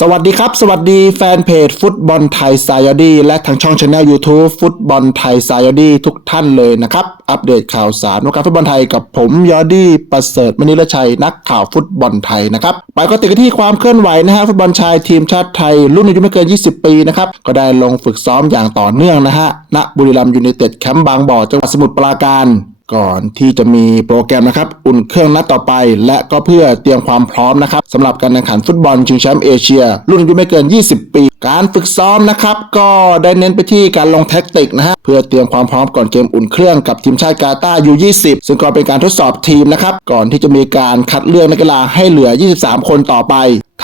สวัสดีครับ สวัสดีแฟนเพจฟุตบอลไทยสายดีและทางช่องช anel YouTube ฟุตบอลไทยสายดีทุกท่านเลยนะครับ อัปเดตข่าวสารวงการฟุตบอลไทยกับผมยอดีประเสริฐมณีรชัยนักข่าวฟุตบอลไทยนะครับไปก็ติดกันที่ความเคลื่อนไหวนะฮะฟุตบอลชายทีมชาติไทย รุ่นอายุไม่เกิน 20 ปีนะครับก็ได้ลงฝึกซ้อมอย่างต่อเนื่องนะฮะณบุรีรัมย์ยูไนเต็ดแคมป์บางบ่อจังหวัดสมุทรปราการ ก่อนที่จะมีโปรแกรมนะครับ อุ่นเครื่องนัดต่อไป และก็เพื่อเตรียมความพร้อมนะครับสำหรับการแข่งขันฟุตบอลชิงแชมป์เอเชีย รุ่นอายุไม่เกิน 20 ปี การฝึกซ้อมนะครับ ก็ได้เน้นไปที่การลงแท็กติกนะฮะเพื่อเตรียมความพร้อมก่อนเกมอุ่นเครื่องกับทีมชาติกาตาร์ยู20ซึ่งก็เป็นการทดสอบทีมนะครับก่อนที่จะมีการคัดเลือกนักกีฬาให้เหลือ 23 คนต่อไป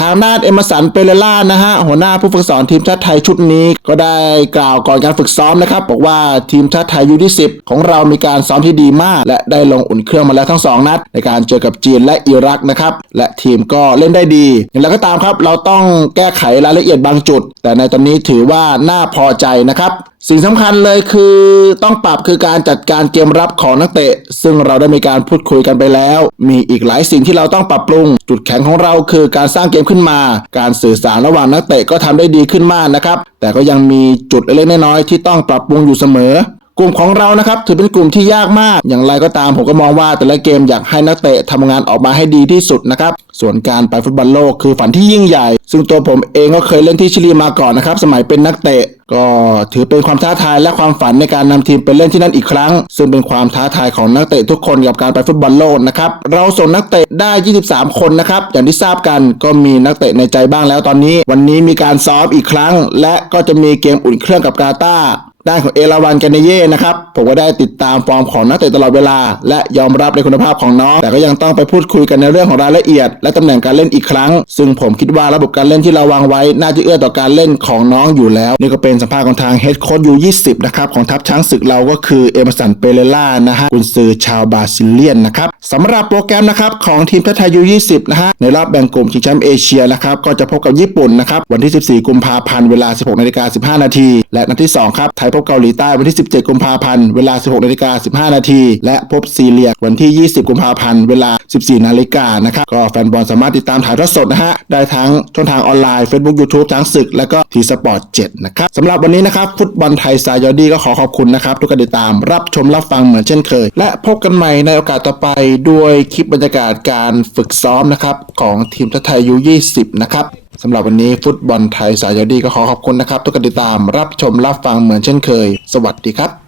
ทางด้านเอมสันเปเรล่านะฮะหัวหน้าผู้ฝึกสอนทีมชาติไทยชุดนี้ ก็ได้กล่าวก่อนการฝึกซ้อมนะครับบอกว่าทีมชาติไทยยูที่10 ของเรามีการซ้อมที่ดีมาก และได้ลงอุ่นเครื่องมาแล้วทั้ง 2 นัด ในการเจอกับจีนและอิรักนะครับและทีมก็เล่นได้ดี อย่างไรก็ตามครับ เราต้องแก้ไขรายละเอียดบางจุด แต่ในตอนนี้ถือว่าน่าพอใจนะครับ สิ่งสำคัญเลยคือต้องปรับคือการจัดการเกมรับของนักเตะ ซึ่งเราได้มีการพูดคุยกันไปแล้ว มีอีกหลายสิ่งที่เราต้องปรับปรุง จุดแข็งของเราคือการสร้างเกมขึ้นมา การสื่อสารระหว่างนักเตะก็ทำได้ดีขึ้นมากนะครับ แต่ก็ยังมีจุดเล็กๆน้อยๆที่ต้องปรับปรุงอยู่เสมอ กลุ่มของเรานะครับถือเป็นกลุ่มที่ยากมาก อย่างไรก็ตามผมก็มองว่าแต่ละเกมอยากให้นักเตะทำงานออกมาให้ดีที่สุดนะครับส่วนการไปฟุตบอลโลกคือฝันที่ยิ่งใหญ่ ซึ่งตัวผมเองก็เคยเล่นที่ชิลีมาก่อนนะครับสมัยเป็นนักเตะ ก็ถือเป็นความท้าทายและความฝันในการนำทีมไปเล่นที่นั่นอีกครั้ง ซึ่งเป็นความท้าทายของนักเตะทุกคนกับการไปฟุตบอลโลกนะครับเราส่งนักเตะได้ 23 คนนะครับอย่างที่ทราบกันก็มีนักเตะในใจบ้างแล้วตอนนี้ วันนี้มีการซ้อมอีกครั้ง และก็จะมีเกมอุ่นเครื่องกับกาตาร์ ด้านของเอราวันแกนเนเย่นะครับ ผมก็ได้ติดตามฟอร์มของนักเตะตลอดเวลา และยอมรับในคุณภาพของน้อง แต่ก็ยังต้องไปพูดคุยกันในเรื่องของรายละเอียด และตำแหน่งการเล่นอีกครั้ง ซึ่งผมคิดว่าระบบการเล่นที่เราวางไว้ น่าจะเอื้อต่อการเล่นของน้องอยู่แล้ว นี่ก็เป็นสัมภาษณ์ของทางเฮดโค้ชยู20นะครับของทัพช้างศึกเราก็คือเอเมสันเปเรล่านะฮะกุนซือชาวบราซิเลียนนะครับสำหรับโปรแกรมนะครับของทีมชาติไทยยู20นะฮะในรอบแบ่งกลุ่มชิงแชมป์เอเชียนะครับก็จะพบกับญี่ปุ่นนะครับวันที่ 14 กุมภาพันธ์เวลา 16นาฬิกา15 นาทีและนัดที่สองครับไทยพบเกาหลีใต้วันที่ 17 กุมภาพันธ์ เวลา 16นาฬิกา15 นาที และพบซีเรียวันที่ 20 กุมภาพันธ์ เวลา 14 นาฬิกานะครับ ก็แฟนบอลสามารถติดตามถ่ายทอดสดนะฮะ ได้ทั้งช่องทางออนไลน์ Facebook YouTube ช้งศึก และก็ทีสปอร์ต7นะครับสำหรับวันนี้นะครับ ฟุตบอลไทยสายยอดีก็ขอขอบคุณนะครับ ทุกการติดตามรับชมรับฟังเหมือนเช่นเคย และพบกันใหม่ในโอกาสต่อไปด้วยคลิปบรรยากาศการฝึกซ้อมนะครับของทีมชาติไทยยู20นะครับ สำหรับวันนี้ฟุตบอลไทยสายยอดีก็ขอขอบคุณนะครับ ทุกการติดตามรับชมรับฟังเหมือนเช่นเคย สวัสดีครับ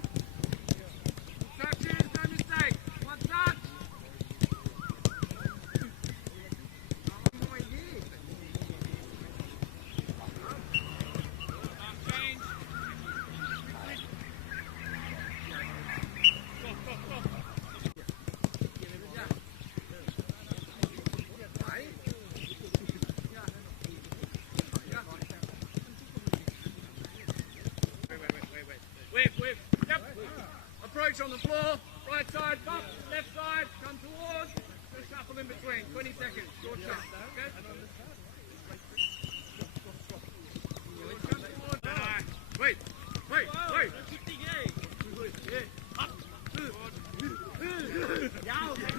Approach on the floor. Right side, bump. Left side, come towards. Just shuffle in between. 20 seconds. Short shot. Okay? Wait, wait, wait. Up.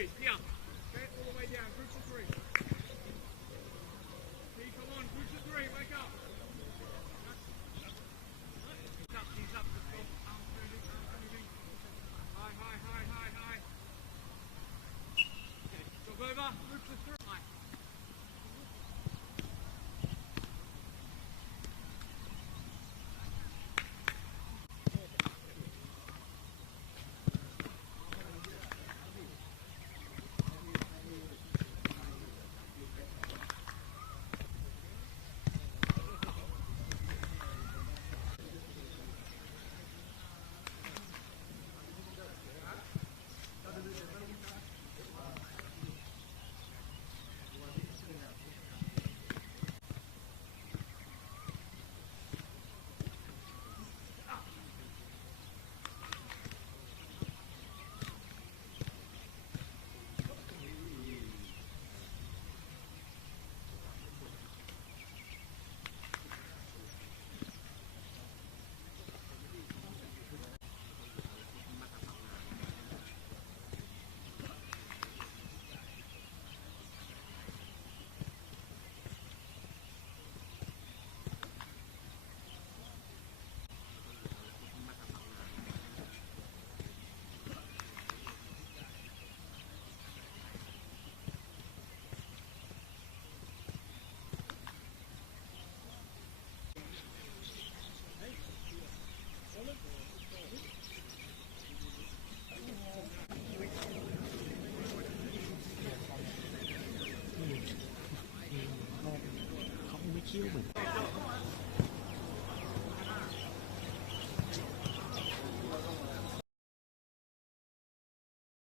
three, down. Okay, all the way down, group to three. See, come on, group to three, wake up. human.